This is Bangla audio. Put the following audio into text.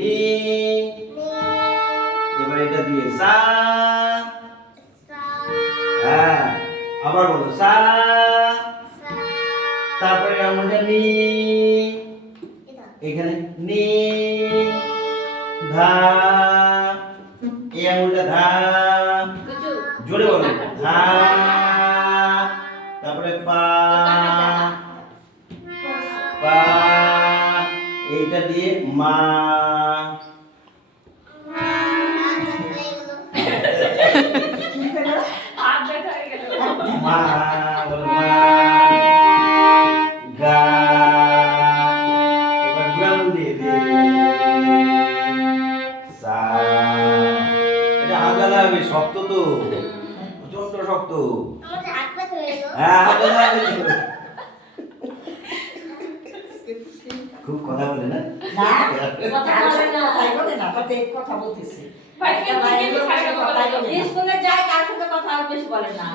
নি, এবার এটা দিয়ে সা, হ্যাঁ আবার বলো সা, তারপরে আঙুলটা নি, এখানে নি, ধা, এই আঙুলটা ধা, জোরে বলো ধা, তারপরে পা, পা, এইটা দিয়ে মা, মা বলো মা, গা, এবার গুড়াগুল দিয়ে দে, সা, এটা হালকা লাগবে, শক্ত তো, প্রচন্ড শক্ত। হ্যাঁ হাতে লাগবে তো। খুব কথা বলে না? স্কুলে যায় কার সাথে কথা বেশি বলে না।